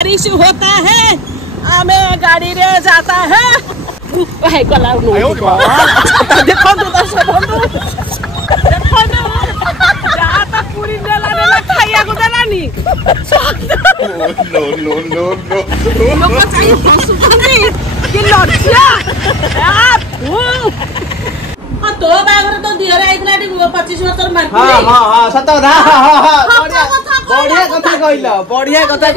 बारिश होता है हमें गाड़ी रे जाता है गला देखो पूरी नेला नेला खाइया को देलानी लोग चाहिए हंसुଛନ୍ତି कि लज्जा तो बागर तो दिहर आइतला 25 वर्ष मार हां हां हां सत कथा हां हां बढ़िया कथा कहला बढ़िया कथा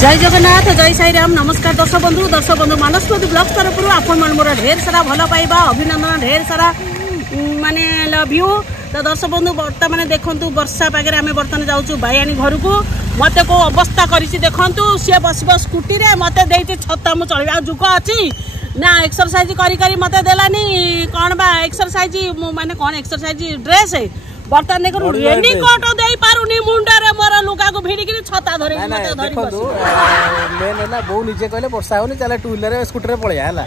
जय जगन्नाथ जय साई राम नमस्कार दर्शक बंधु मानसपति ब्लॉग तरफ आपण मोर ढेर सारा भल पाइबा अभिनंदन ढेर सारा माने लव यू तो दर्शक बंधु बर्तमान देखु वर्षा पागे आम बर्तमान जाऊँ भाईआनी घर को मत को अवस्था कर देखु सी बस स्कूटी रे मत दे छता मु चल जुग अच्छी ना एक्सरसाइज करी मत देलानी कौन बा एक्सरसाइज माने कौन एक्सरसाइज ड्रेस है बर्तमान देखो रेनी कोट दे पारुनी मुंडरे मोर लुगा को भिड़ी छता धरे मते धरि बस मेन है बो निजे कहले वर्षा होनी चले टू व्हीलर स्कूटर पळया हला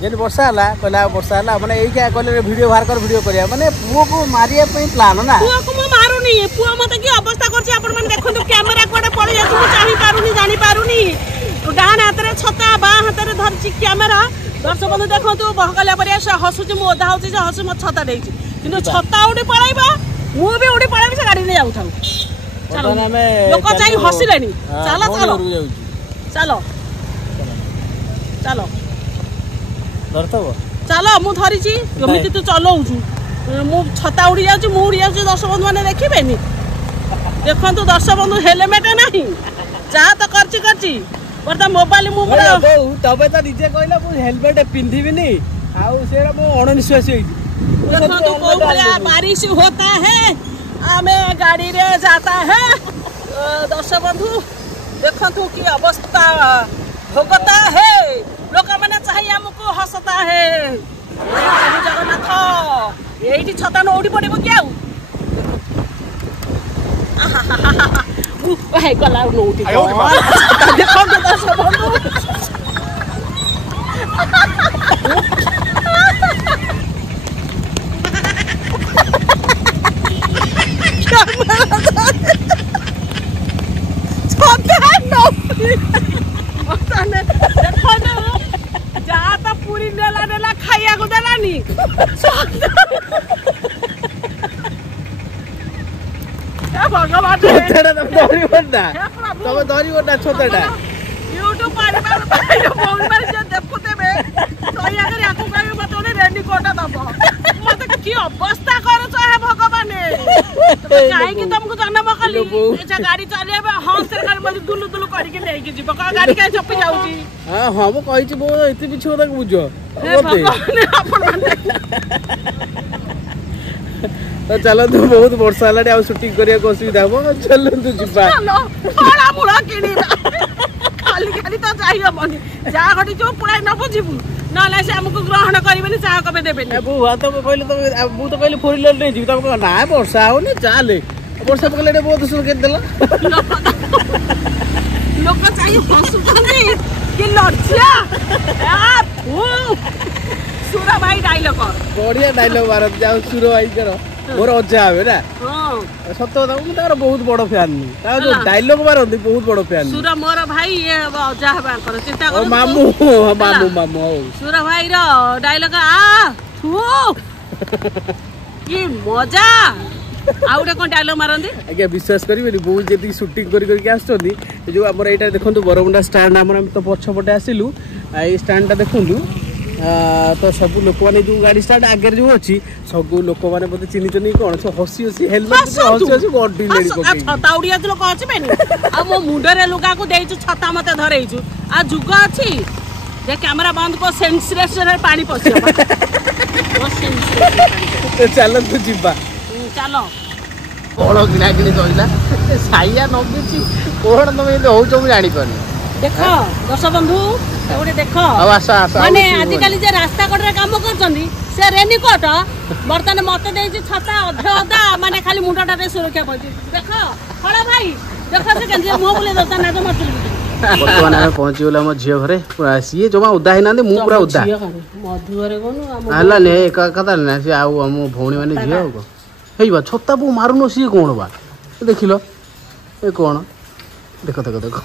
जेन वर्षा हला कहला वर्षा हला माने एई क्या कहले वीडियो बाहर कर वीडियो करिया माने पुओ को मारिया पे प्लान ना पुओ को म मारुनी पुओ मते की अवस्था करछि आपण मन देखंतु कैमरा कोडे पळि जाछि मु चाहि पारुनी जानि पारुनी डान हाथ रे छता बा हाथ रे धरछि कैमरा दर्शक बंधु देखंतु बहकला परिया से हसुछि मु ओदा होछि जे हसु म छता देछि किंतु छता उडी पळाइबा मु भी उड़ी पड़े से गाड़ी नहीं जाऊ चलो लोक चाहिए हसिलेनी चलो चलो चलो चलो धरतबो चलो मु धरी छी केमिति तू चलाउछु मु छता उड़ी जाउछु मु उड़ी जाउछु दर्शक बंधु माने देखिबेनी देखंतु दर्शक बंधु हेलमेट नाही जा तो करची बरता मोबाइल मु तबे तो निजे कहला मु हेलमेट पिंधिबिनी आउ सेरा मु अणनिश्वासी होई देखो तो बारिश होता है हमें गाड़ी रे जाता है दर्शक बंधु देखो तो की अवस्था भोगता है लोक मैंने चाहिए हमको हंसता है जगन्नाथ यही छता न उड़ी पड़ो क्या गला देखो दर्शक बंधु पूरी नेला नेला खाइया को देलानी भगवान दरी बड्डा तब दरी बड्डा छोटाटा यूट्यूब पर फोन पर जे देखुते बे सही अगर याको कहबे मते रेडी कोटा दबो मते की अवस्था करो है भगवान काहे कि तुमको जन्म कली एजा गाड़ी चलेबे हां सरकार मते दुलु दुलु करी के लेके जीव का गाड़ी काहे चपी जाउची हां हां मो कहि छी बो एते बिछ तक बुझो तो चलो तू बहुत वर्षा लाडे आ शूटिंग करिया को असुविधा हो चलो तू जिबा चलो बड़ा मुड़ा किनीबा खाली खाली तो चाहिए मनी जा गडी जो पुराई न बुझिबु ना ले से हमको ग्रहण करिबेनी चाह कबे देबेनी बो हुआ तो कहले तो बो तो कहले 4 व्हीलर नहीं जी तो ना वर्षा हो ने चाले वर्षा पकले बहुत सुन के देला लोक चाहिए हंसुଛନ୍ତି कि लज्जा सुरा भाई डायलॉग बढ़िया डायलॉग भारत जाओ सुरा भाई करो मोर अज्जा हवे ना हां सत्य बता मु तार बहुत बड़ फैन नी ता जो डायलॉग मारंती बहुत बड़ फैन सुरा मोर भाई ये अज्जा हवा कर चिंता कर मामू मामू सुरा भाई रो डायलॉग आ थू ये मजा आउडे कोन डायलॉग मारंती आगे विश्वास करिबेनी बहुत जेती शूटिंग करी आछथि जो हमर एटा देखंतु बरमुंडा स्टैंड हमर हम तो पछपटे आसिलु ए स्टैंड ता देखंतु तो सब लोक माने जो गाड़ी स्टार्ट आगे जो अछि सब लोक माने बते चिनी चनी कोन से हसी हसी हेलमेट हसी बॉडी लेडी को छता उड़िया लोक अछि बेनी आ मो मुंडरे लुगा को देइछु छता मते धरैछु आ जुग अछि जे कैमरा बंद को सेंसरेशन रे पानी पछिबा तो चलो तू जिबा चलो बड़ गिना गिनी चलिला साइया नगेछि कोन तुम हो जो जानि पानी देखो दर्शक बंधु एवडे देखो माने आजिकली जे रास्ता कड़े काम करछंदी से रेनीकोट बर्तन मते देछि छता अधा माने खाली मुंडाटा सुरक्षा पड़छि देखो खड़ा भाई देखो से केन जे मुंह बोले दता ना तो मत बर्तमान आम पहुँची गले आम झील घरे सी जमा उदा ही ना मु पूरा उदा है एक कथा ना सी आम भौणी मैंने झील हो छता पो मारुन सी कौन बा देख लो ये कौन देख देख देख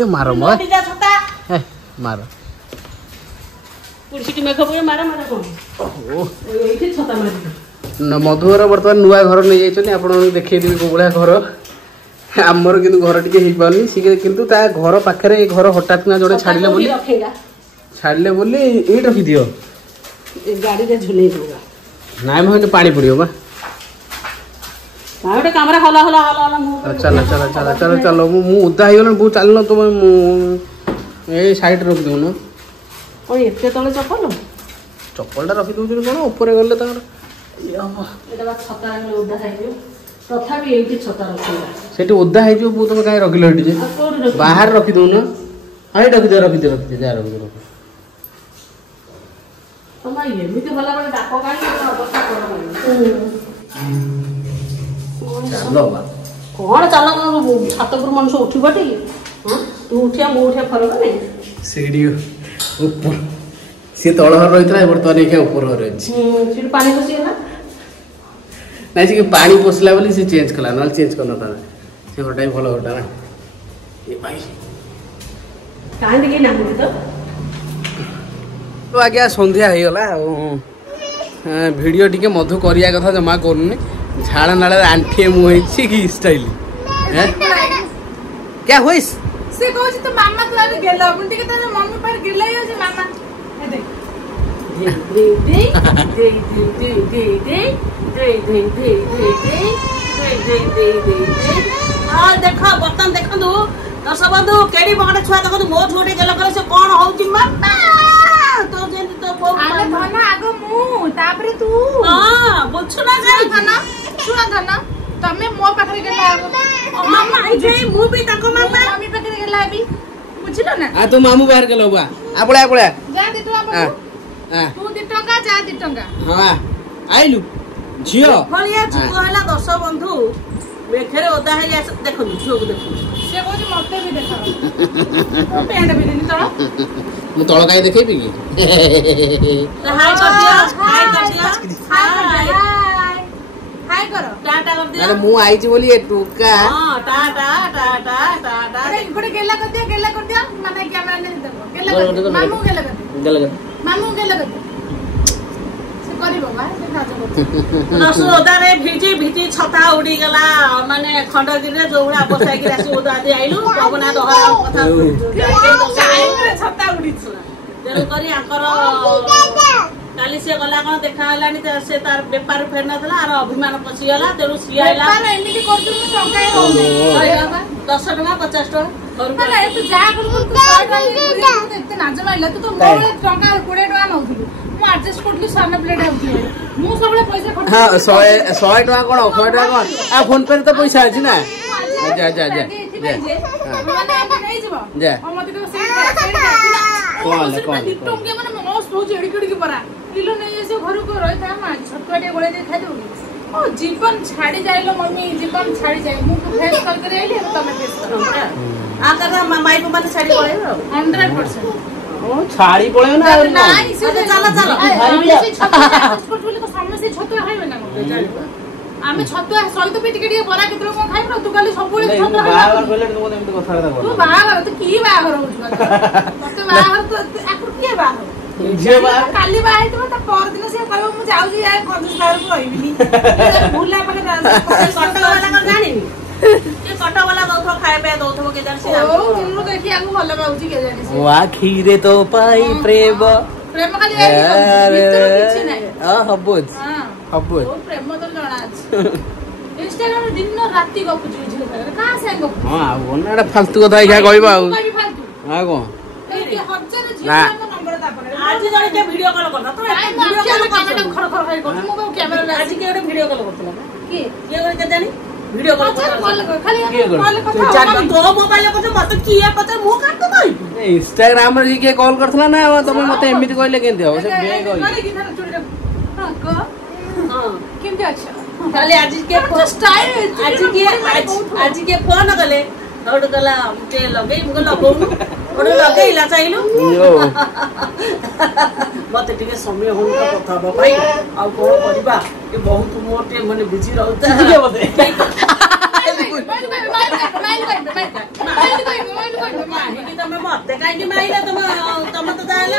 ये मार मार मधुर बर्तमान नुआ घर नहीं जाइए आप देखी कौ भाया घर आमर कि घर टे हो पानी सी कितु घर पाखे घर हठात ना जो छाड़े बोली ये रखी दियो ना पानी पड़ो बा चल चल चल चल चल मु उदा हो चल तुम ये साइड रखी दौन चप्पल रखी दौन कौन ऊपर गले सेठी ओदा है जो तुम कहीं रखिल बाहर रखी दौन हाँ रखिदे रखिदे रखिदे जा रखिदे रख कौन चल छात पर मनुष्य उठा तू उठिया मु उठिया फरक नहीं सीढ़ी ऊपर सी तल घर रही है बर्तमान ये ऊपर घर अच्छी पानी पशिगला ना सी पानी पशला बोली सी चेंज कला ना चेंज करना था से घरटा भी भल घरटा ना ये भाई कहीं देखिए ना तो आज्ञा संध्या हो गला वीडियो टिके मधु करिया कथा जमा करूनी झाड़ा नाड़ा आंठी मुही की स्टाइल क्या हुई से कहू तो मामा तो आगे गेला अपन टिके त मम्मी पर गेला ही हो मामा ए देख दे दे दे दे दे दे दे दे दे दे दे दे हां देखो बर्तन देखो दर्शक बंधु केडी बगडे छुआ देखो मो छुटे गेला करे से कोन होउची मामा तो जेंति तो बो आगे धन आगो मु तापरे तू हां बुझु ना जाई धन सुना धन तमे मो पाखरे गेला मामा आई जे मु भी ताको मामा मम्मी पाखरे गेला भी बुझिलो ना आ तो मामू बाहर गेलो बा आपळे आपळे जा दे तू आप तू 2 टंका जा 2 टंका हां आइलु झियो भलिया छुआ हला दर्शक बंधु मेखरे ओदा है देखो झियो को देखो से कहू मते भी देखा पेंड भी देनी तळ मु तळ काई देखैबी की हाय कर दिया हाय हाय करो टाटा कर दिया अरे मु आइची बोली ए टुका हां टाटा टाटा टाटा अरे इकडे गेला कर दिया माने कैमरा नहीं देखो मामू गेला कर मामू गेला कर से करी बाबा से खाजो रसोदा रे भिजी छता उडी गला माने खंडगिरी रे जोउडा बसाई के रासी ओदा दे आइलु पवना दोहरा कथा छता उडी तेरो करी आकर काली से गला कोन देखा हलानी से तार व्यापार फेर नथला आर अभिमान पसी गला तेरो सी आइला माने एमिति करतु मु टंका हो अरे बाबा 10 टका 50 टका माने तू जा कर तू 100 टका एते नाज माइला तू तो मोले टंका 20 टका नउथु मु एडजस्ट करली सामने प्लेट आउथि मु सबले पैसा खर्च हां 100 टका कोन 100 टका कोन आ फोन पे तो पैसा अछि ना जा जा जा माने हम नहीं जबो जा मते तो से कौन टंके माने मस्त हो जेडी केडी के परा किलो नहीं ऐसे घर को रही था मां छटपटे गोळे दे खाइ दोगी ओ जीवन छाड़ी जाइलो मम्मी जीवन छाड़ी जाई मु तो फेस कर करे आइले तमे फेस करो आ कर माई को माने छाड़ी पळे 100% ओ छाड़ी पळे ना नहीं से चला चला से छटपट बोले तो सामने से छतुआ खाइबे ना आमे छतुआ सहित भी टिके टिके बरा केतरो को खाइब तू खाली सब बोले छतुआ बाहर बोले तो एमते कथा रहता तू बाहर तू की बाहर होछ तू बाहर तो आकु के बाहर झियो बा काली बाहर तो ता पर दिन से कहबो मु जाउ जी यार कदस बाहर को रहिबिनी भूला पके कटक वाला कर जानी ये कटक वाला दौथो खाए पे दौथो के जर से ओ मु देखि आगु भल बाउजी के जानी से वा खीरे तो पाई प्रेम प्रेम खाली भीतर किछि नै आ हबुज हां हबुज ओ प्रेम तो जणा अछि इंस्टाग्राम रे दिन राती गपुची झिल का से गपु हां ओनाडा फालतू कथा क्या कहबा कभी फालतू हां को ए हजार झिल नंबर तापरे आज जण के वीडियो कॉल करता तो वीडियो कॉल कमेंट खड़ खड़ खाई करत मु कैमरा रे आज के एडे वीडियो कॉल करतला की ये कर जानी वीडियो कॉल कॉल खाली कॉल कॉल तो कथा तो मोबाइल को मत किए पता मु काट तो इंस्टाग्राम रे के कॉल करथला ना तमे मते एमिति कहले केनते हो से बे कहि माने कि थाना चोरी हां को हां केमते अच्छा खाली आज के स्टाइल आज के फोन कले ଗୋଟେ କହିଲା ଟିକେ ଲଗେଇ ମୁଁ ଲଗଉନୁ ଗୋଟେ ଲଗେଇଲା ଚାହିଁଲୁ ମତେ ଟିକେ ସମୟ ହଉନି କଥା ହବା ପାଇଁ ଆଉ କଣ କରିବା ଏ ବହୁତ ମୋର ଟିକେ ମାନେ ବୁଝି ରହୁଛି ତମେ ମତେ କାହିଁକି ମାଇଲା ତମେ ତ ଯାହେଲା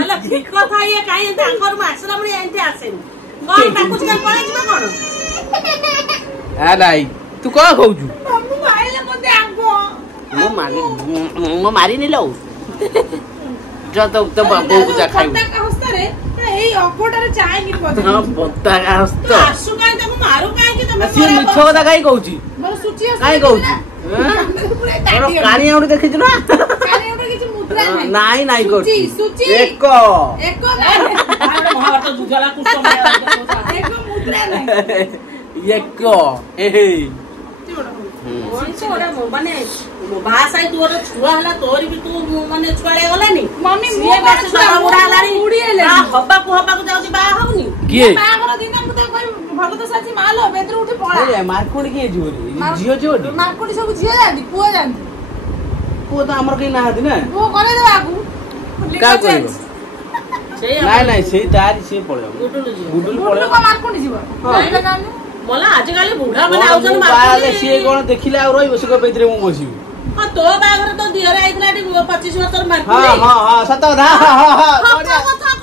ଆଲୋ ଠିକ କଥା ଇଏ କାହିଁ ତାଙ୍କର ଆସିଲା ପୁଣି ଏମିତି ଆସେନି କଣ ଡାକୁଛି କାଲି ପଳେଇ ଯିବା କଣ ନାଇଁ ତୁ କଣ କହୁଛୁ ମୁଁ ମାରିନି ଲୋ ବୋଉକୁ ଯା ଖାଇବୁ ମିଛ କଥା କାହିଁ କହୁଛି କାହିଁ କହୁଛି କାଣି ଆଉଠି ଦେଖିଛୁ ନା ନାଇଁ ନାଇଁ କରୁଛି ଏକ ମାନେ ବାହା ତୋର ଛୁଆ ହେଲା ତୋର ବି ତୁ ମାନେ ଛୁଆଳିଆ ଗଲାନି ହବାକୁ ଯାଉଛି ବାହା ହବୁନି କିଏ ଭଲ ତ ସାଥି ମାଲ ବେଦରୁ ଉଠି ପଳା ମାର୍କୁଡି କିଏ ଯିବ ଝିଅ ଯିବ ମାର୍କୁଡି ସବୁ ଝିଅ ଯାଆନ୍ତି ପୁଅ ଯାଆନ୍ତି ପୁଅ ତ ଆମର କେହି ନାହାନ୍ତି ନା ପୁଅ କରେଇଦେବା ଆଗକୁ ନାଇଁ ନାଇଁ ସେଇ ତାରି ସିଏ ପଳେଇବ ଗୁଡୁଲୁ ପଳେଇବ ମାର୍କୁଡି ଯିବ ମଲା ଆଜିକାଲି ବୁଢା ମାନେ ଆଉଛନ୍ତି ସିଏ କଣ ଦେଖିଲେ ଆଉ ରହିବ ସେ କହିବେ ମୁଁ ବସିବି ତୋ ବାହାଘର ତ ଦିହରେ ଆଇଥିଲା 25 ବର୍ଷର ସତ କଥା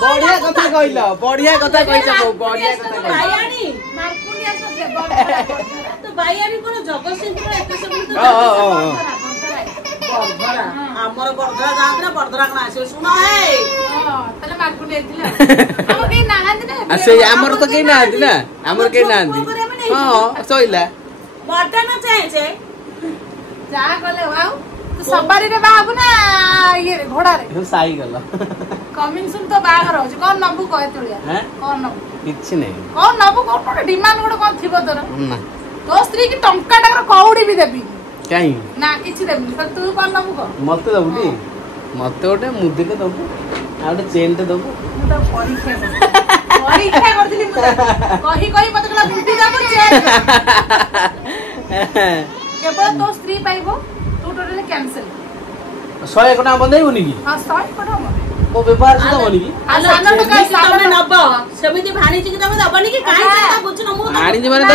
ବଢିଆ କଥା କହିଲ ବଢିଆ କଥା କହିଛ ବଢିଆ କଥା ବାଇଆଣି କଣ ଜଗତସିଂହପୁର ଏତେ ସବୁ ଆମର ବର୍ଦ୍ଧରା ଯାଆନ୍ତି ନା ବର୍ଦ୍ଧରା କଣ ଆସିବ ଶୁଣ ଆମର ତ କେହି ନାହାନ୍ତି ନା ଆମର କେହି ନାହାନ୍ତି ହଁ ସଇଲା ଯାହା କଲେ ଆଉ ସବାରିରେ ବାହାବୁ ନା ଇଏରେ ଘୋଡାରେ ସାଇକେଲ କମିଂ ସୁନ୍ ତ ବାହାଘର ହଉଛି କଣ ନବୁ କହେ ତୁଳିଆ କଣ ନବୁ କିଛି ନାହିଁ କଣ ନବୁ କଣ ଗୋଟେ ଡିମାଣ୍ଡ ଗୋଟେ କଣ ଥିବ ତୋର ତୋ ସ୍ତ୍ରୀ କି ଟଙ୍କା ଟାକର କଉଡି ବି ଦେବି କାଇଁ ନା କିଛି ଦେବିନି ତୁ କଣ ନବୁ କହ ମତେ ଦବୁଟି ମତେ ଗୋଟେ ମୁଦିଟେ ଦବୁ ଆଉ ଗୋଟେ ଚେନଟେ ଦବୁ ମୁଁ ତ ପରୀକ୍ଷା କରିଥିଲି କହି ମତେ କହିଲା ମୁଦି ଦବୁ କେବଳ ତୋ ସ୍ତ୍ରୀ ପାଇବ ତୁ ଟୋଟାଲି କ୍ୟାନ୍ସେଲ 100 ଟଙ୍କା ବନ୍ଦେଇବୁନି କି ହଁ 100 ଟଙ୍କା ମୋ ବ୍ୟବହାର ସୁଧା ବନି କି ତମେ ନବ ସେମିତି ଭାଣିଛି କି ତମେ ଦବନି କି କାଇଁ ଚିନ୍ତା ବୁଝୁନ ମୁଁ ଭାଣିଛି ମାନେ ତ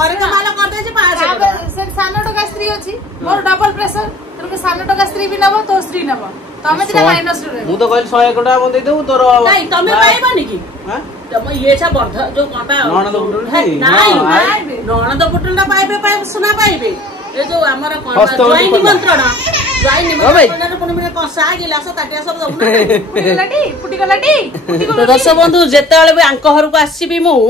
ହରିକ ମାଲ କରିଦେଇଛି 500 ସାନ ଟଙ୍କା ସ୍ତ୍ରୀ ଅଛି ମୋର ଡବଲ ପ୍ରେସର ତୋର ସାନ ଟଙ୍କା ସ୍ତ୍ରୀ ବି ନବ ତୋ ସ୍ତ୍ରୀ ନବ ତମେ ଦିଟା ମାଇନସ ରେ ମୁଁ ତ କହିଲି 100 ଟଙ୍କା ବନ୍ଦେଇ ଦେବୁ ତୋର ନାଇଁ ତମେ ପାଇବନି କି ତମ ଇଏ ଛା ବର୍ଧ ଯୋଉ କଟା ନଣନ୍ଦ ପୁଟୁଳି ନାଇଁ ନଣନ୍ଦ ପୁଟୁଳିଟା ପାଇବେ ସୁନା ପାଇବେ ଏ ଯୋଉ ଆମର ଜୟ ନିମନ୍ତ୍ରଣ ଦର୍ଶକ ବନ୍ଧୁ ଯେତେବେଳେ ବି ଆଙ୍କ ଘରକୁ ଆସିବି ମୁଁ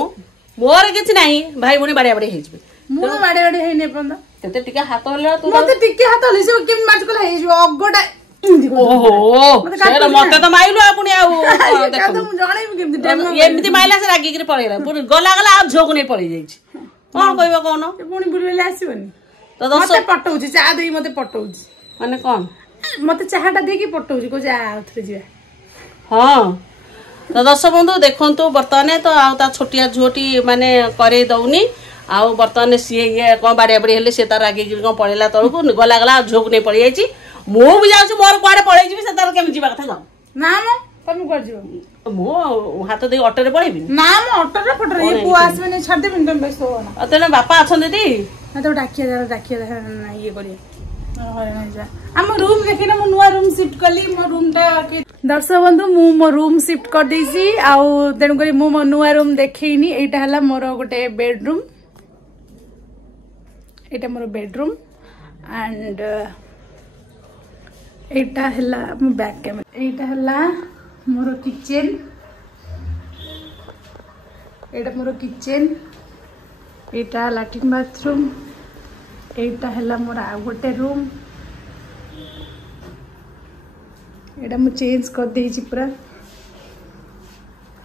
ମୋର କିଛି ନାହିଁ ଭାଇ ଭଉଣୀ ବାଡିଆ ବାଡି ହେଇଯିବେ ମୁଁ ବାଡିଆ ବାଡି ହେଇନି ଏପର୍ଯ୍ୟନ୍ତ ତତେ ଟିକେ ହାତ ହଲେ ମତେ ଟିକେ ହାତ ହଲେ କେମିତି ମାଛ କଲା ହେଇଯିବ ଅଗଟା ମତେ ତ ମାଇଲୁ ଆଉ ପୁଣି ଆଉ ଜଣେଇବି ଏମିତି ମାଇଲା ସେ ରାଗିକିରି ପଳେଇଲା ପୁଣି ଗଲା ଆଉ ଝିଅକୁ ନେଇ ପଳେଇ ଯାଇଛି କଣ କହିବ କହୁନ ପୁଣି ବୁଲିଲେ ଆସିବନି ମତେ ପଟଉଛି ଚା ଦେଇ ମତେ ପଟଉଛି ମାନେ କଣ ମତେ ଚାହା ଟା ଦେଇକି ପଟଉଛି କହୁଛି ଆଉଥରେ ଯିବା ହଁ ତ ଦର୍ଶକ ବନ୍ଧୁ ଦେଖନ୍ତୁ ବର୍ତ୍ତମାନ ତ ଆଉ ତା ଛୋଟିଆ ଝୁଅଟି ମାନେ କରେଇ ଦଉନି ଆଉ ବର୍ତ୍ତମାନ ସିଏ ଇଏ କଣ ବାଡିଆ ବାଡି ହେଲେ ସେ ତାର ରାଗିକିରି କଣ ପଳେଇଲା ତଳକୁ ଗଲା ଆଉ ଝୁଅକୁ ନେଇ ପଳେଇ ଯାଇଛି ମୁଁ ବି ଯାଉଛି ମୋର କୁଆଡେ ପଳେଇ ଯିବି ସେ ତାର କେମିତି ଯିବା କଥା ଯାଉ ନା ମ ତମେ କୁଆଡେ ଯିବ ମୁଁ ହାତ ଦେଇ ଅଟୋରେ ପଳେଇବି ନା ମ ଅଟୋରେ ଫଟୋରେ ପୁଅ ଆସିବେନି ଛାଡିଦେବିନି ତମେ ବ୍ୟସ୍ତ ହୁଅ ନା ତେଣୁ ବାପା ଅଛନ୍ତି ଟି ତାକୁ ଡାକିଆ ଇଏ କରିବା ଆମ ରୁମ୍ ଦେଖିନା ମୁଁ ନୂଆ ରୁମ୍ ସିଫ୍ଟ କଲି ମୋ ରୁମ୍ ଟା ଦର୍ଶକ ବନ୍ଧୁ ମୁଁ ମୋ ରୁମ୍ ସିଫ୍ଟ କରିଦେଇଛି ଆଉ ତେଣୁକରି ମୁଁ ମୋ ନୂଆ ରୁମ୍ ଦେଖେଇନି ଏଇଟା ହେଲା ମୋର ଗୋଟେ ବେଡରୁମ୍ ଏଇଟା ମୋର ବେଡରୁମ୍ ଆଣ୍ଡ ଏଇଟା ହେଲା ମୋ ବ୍ୟାକ୍ କ୍ୟାମେରା ଏଇଟା ହେଲା ମୋର କିଚେନ୍ ଏଇଟା ମୋର କିଚେନ୍ ଏଇଟା ଲାଟ୍ରିନ୍ ବାଥरूମ୍ ଏଇଟା ହେଲା ମୋର ଆଉ ଗୋଟେ ରୁମ୍ ଏଇଟା ମୁଁ ଚେଞ୍ଜ କରିଦେଇଛି ପୁରା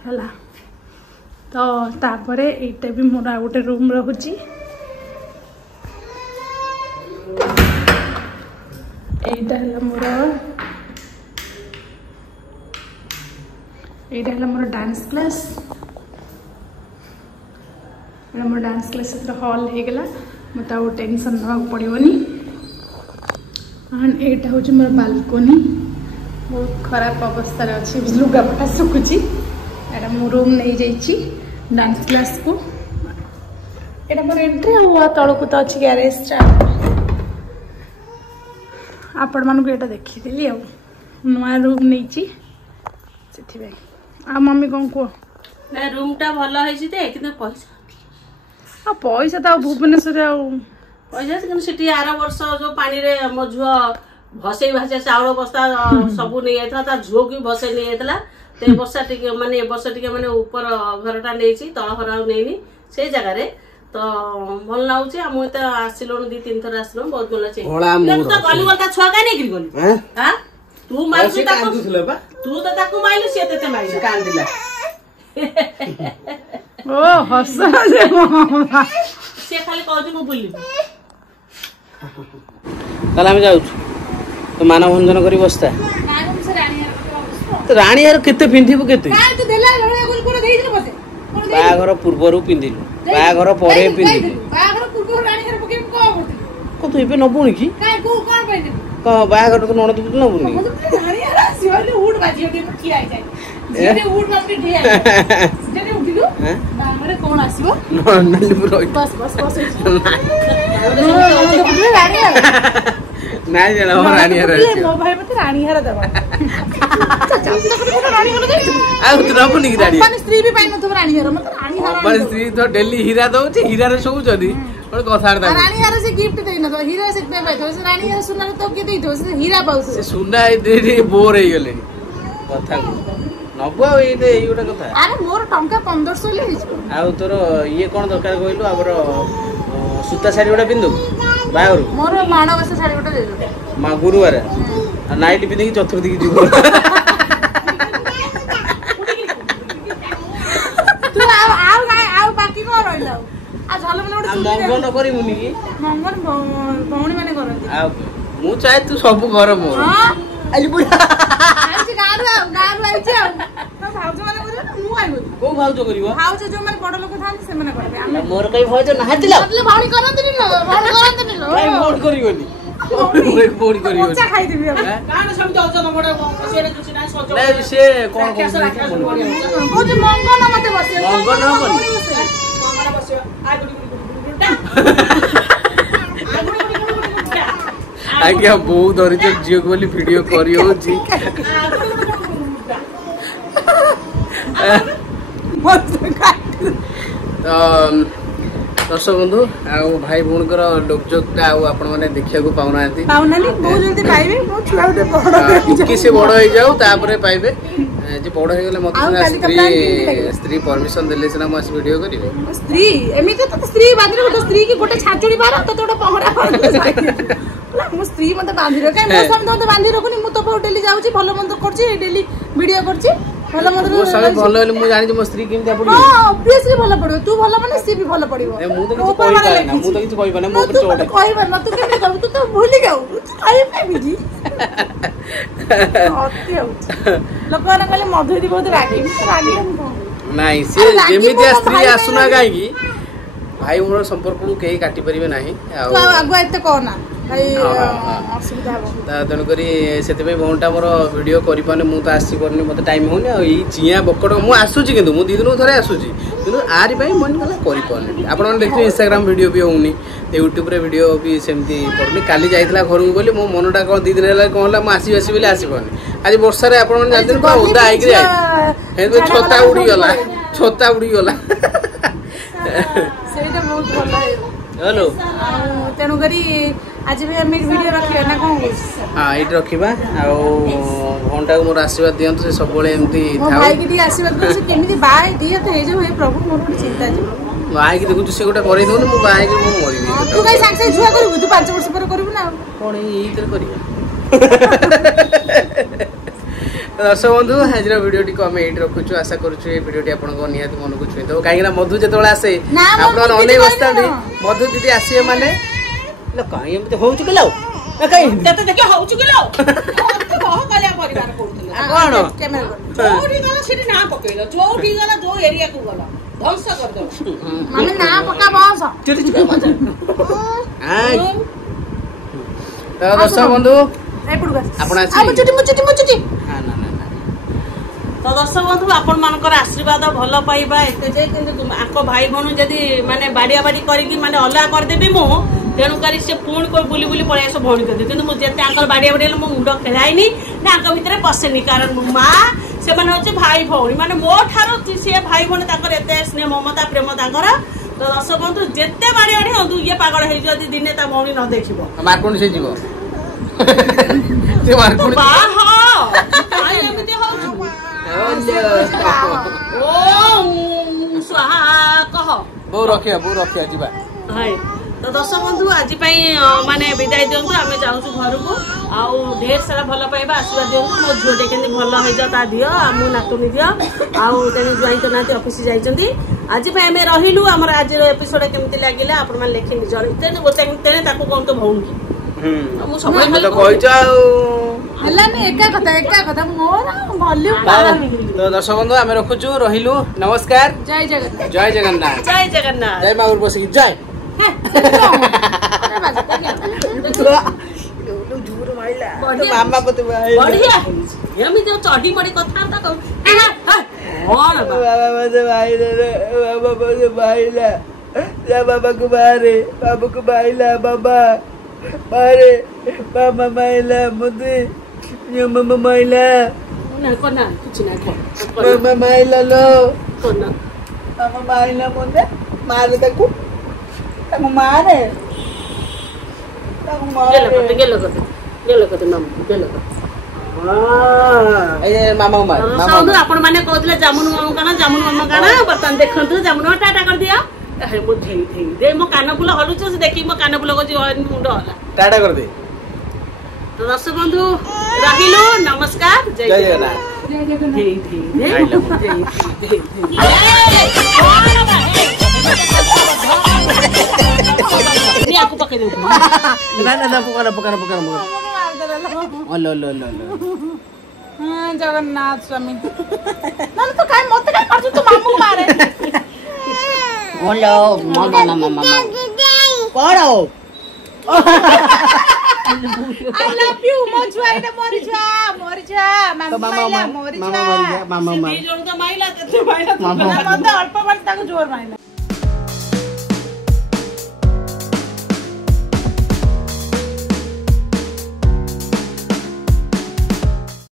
ହେଲା ତ ତାପରେ ଏଇଟା ବି ମୋର ଆଉ ଗୋଟେ ରୁମ୍ ରହୁଛି ଏଇଟା ହେଲା ମୋର डांस क्लास हॉल हो गला मत आउ टेंशन ना पड़ोनी। एंड एटा हूँ मोर बालकोनी बहुत खराब अवस्था अच्छी लुगापटा सुखुची। एटा मो रूम नहीं जाइए डांस क्लास को। एटा मोर एंट्री आ तलक तो अच्छी ग्यारेज आपण मानक एटा देखी आ नुआ रूम नहीं से मम्मी कौन कह रूम टा भल है पैसा पैसा तो भुवनेश्वर पैसा सीटी आर वर्ष जो पानी रे मो झुआ भसई भाषा चाउल बस्ता सब नहीं जाता झुओ की भसई नहीं जाता ते वर्षा टिके माने ए वर्ष टिके माने ऊपर घरटा नहीं तल घर नहीं से जगह रे तो भल लाଗୁଛି हम तो आसिलोन 2-3 थर आसिलो बहुत भल छै तो गली गलता छुआ का नहीं गली हां तू मारु तू तो ताकू माइलु से ते माइलु कांदिला ओ हसन से से खाली कहू मु बोली ताला हम जाऊ तो मानव भंजन करी बसता तो रानी यार केते पिंधिबु केते का तू देला गोल कोन देई दे बसे बाघर पूर्वरु पिंधिलु बाघर परे पिंधिलु बाघर पूर्व रानी हर पके को करती को तू इबे नबुनी की का को कोन पइने का बाघर तो नण तू नबुनी रानी हर सिवाले उठ बाजी होती की आई जाए जेने उठ नपटी ढिया जेने उठिलु बाघर कोन आसीबो नली पुरो बस बस बस रानी नाइ जणा रानी हर मो भाई मते रानी हर दबा रानी हर दे आ तू नबुनी की रानी अपन स्त्री भी पाइन तो रानी हर मते रानी हर अपन स्त्री तो डेली हीरा दउची हीरा रे सोउ जदी और कथार दा रानी हर से गिफ्ट देई न तो हीरा से पे पाइतो से रानी हर सुना तो के देई दो से हीरा पाउ से सुना दे बोर हे गेले कथा नबो ए दे एटा कथा अरे मोर टंका 1500 ले हिजो आ तोर ये कोन दरकार कइलु आबर सूता साड़ी ओटा पिंदु बाहरु मोर माणवसा साड़ी ओटा दे दो मा गुरुवार नाइट पिंदी की चतुर्थी की जीव तू आओ बाकी को रहला आ झल मन ओटा मंगन करी मुनी की मंगन भौणी माने करती आ मु चाहे तू सब घर मोर हां आली बुढ़ा आज गारू आई छ भाउज माने करे मु आइबो को भाउज करिवो भाउज जो माने बड़ लोक थान से माने करबे हम मोर कई भाउज ना हतिला मतलब भौणी करंतनी न भौणी करंतनी न काई मोड करिवोनी मोड करिवोनी मोचा खाई देबी हम गाना सब तो जन बड़ सेरे कुछ ना सजो नहीं से कोन कोन ओ जे मंगन मते बसे मंगन हबनी मंगन बसे आ गुडी आज्ञा बहुत धरिच झील को बोली वीडियो करी होची दर्शक बंधु आ भाई भौणकर लोकजोकटा आपण माने देखिया को पाउना आती पाउनानी बहुत जल्दी पाइबे मो छुआ उठे बड़ कि से बड़ हो जाऊ तापरे पाइबे जे बड़ हो गेले मते स्त्री परमिशन देले से ना मस वीडियो करिवे स्त्री एमिते तो स्त्री बांधले गोटे स्त्री की गोटे छाचुड़ी बार तो गोटे पहरा पड़ मो स्त्री मते बांधी रखे मो सामने मते बांधी रखुनी मु तो डेली जाउची भलो मंद करची डेली वीडियो करची भलो मंद मो सामने भलो हेले मु जानि मो स्त्री केमता पड़ी हां ऑब्वियसली भलो पड़ियो तू भलो माने सी भी भलो पड़ियो मु तो किछ कहि पाए ना मु तो किछ कहि पाए ना मो पर चोट कहिबा न तू केने कहू तू तो भूली गऊ तू कहि पाबी जी अति आउ लोकन कहले मधुरी बहुत रागी नाही से जेमिति स्त्री आसुना गाई की भाई मोर संपर्क को केही काटी परिबे नाही तू आगु एते कोना भाई असुविधा हो ता तन करी सेते पे भौंटा मोर वीडियो करि पाने मु तो आसी करनी मते टाइम होनी आ ई चिया बकड मु आसुची किंतु मु 2 दिन थरे आसुची किंतु आरि भाई मन कला करि पाने आपण मन देखियो इंस्टाग्राम वीडियो भी होउनी यूट्यूब रे वीडियो भी सेमती पडनी काली जाइतला घर को बोली मो मनटा कोन 2 दिन हला कोनला मु आसी बोली आसी पाने आज वर्षा रे आपण मन जानते को ओदा आइ के हे छता उड़ी गला सेटा बहुत भल है हेलो तेनु करी आज भी हम एक वीडियो रखिया ना कोन हां एट रखिबा आ घंटा को मोर आशीर्वाद दियंत से सब बळे एमती थाउ भाई के आशीर्वाद कर से केमिति बाय दिय त हे जो हे प्रभु मोर चिंता जी बाय के देखु से गोटा करै दोन मु बाय के मु मरिबी तू कई साक्ष छुआ करबू तू 5 वर्ष पर करबू ना कोन ई तर करिया दर्शक बंधु आज वीडियो टी आम ये रखुचु आशा करूँ ये वीडियो टी आपको निहाती मन को छुई दो कहीं मधु जो आसे आप अने बसता मधु दीदी आसवे माने कहीं एमती हो चुकिल ধ্বংস করদব मामी ना पका बस चुरी चुरी मजा दर्शक बंधु एपड़ बस आपण आसी आ मुचुटी हां ना ना तो दर्शक बंधु आपण मानकर आशीर्वाद भल पाइबा एते जे किंतु आको भाई भौणी जदि माने बाड़िया बाड़ी करिकी माने अलग कर देबी मु तेणु करी से पुणी को बुली बुली पळै आसो भौणी कर दे किंतु मु जेते आंकल बाड़िया बाड़ी मो मुंड खेलाइनी ना आंक भितरे पसेनी कारण मो मां से माने होचे भाई भौणी माने मो ठारो से भाई भौणी ताकर एते स्नेह ममता प्रेम ताकर तो दर्शक बंधु जेते बाड़ी बाड़ी होतु ये पागल हे जदि दिने ता भौणी न देखिबो मारकोणी से जीवो से मारकोणी बा हो आई एमिति हो ओ स्वाहा कह बहु रखिया जीवा हाय तो दर्शक बंधु आज माने विदाय दिंतु आम जाऊँ घर को आउ ढेर सारा भल पाइबा आशीर्वाद दिंतु मो झीटे के भल हो जा दिह मो नातुनी दिह आउ तेणु ज्वाई तो ना ऑफिस जाइए आज आम रही आम आज एपिसोड केमती लगे आप लिखी तेने कौन तो भौणी तो दर्शक बंधु आम रखुचु रहिलु नमस्कार जय जगन्नाथ जय जगन्नाथ जय जगन्नाथ जय माउर बसी जय मामा पते बढ़िया एमि जो चढ़ी मड़ी कथा कहू बाबा मते भाई रे बाबा मते भाईला या बाबा को मारे बाबू को भाईला बाबा मारे मामा माइला मुदे यो मामा माइला ना कोना कुछ ना मामा माइला लो कोना मामा माइला मुदे मारे ताकू ताकू मारे गेलो कते नाम गेलो ए मामा मार साउंड आपण माने कहतले जामुन मामा काना बर्तन देखंतु जामुन टाटा कर दिया हे मो धई दे मो कान फुल हलुछ से देखि मो कान फुल को मुंड हला टाटा कर दे तो दर्शक बंधु रहिलो नमस्कार जय जगन्नाथ जय जगन्नाथ ये आपको पकड़ दे ना पकड़ लो हां जगन्नाथ स्वामी नन तो काय मत काय करछु तू मामू मारे ओलो मामा पड़ो आई लव यू मोजुआ इने मोर जा मामा मोर जा मामा दी जोन का माइला ते माइला मत अल्प बार ताको जोर माइला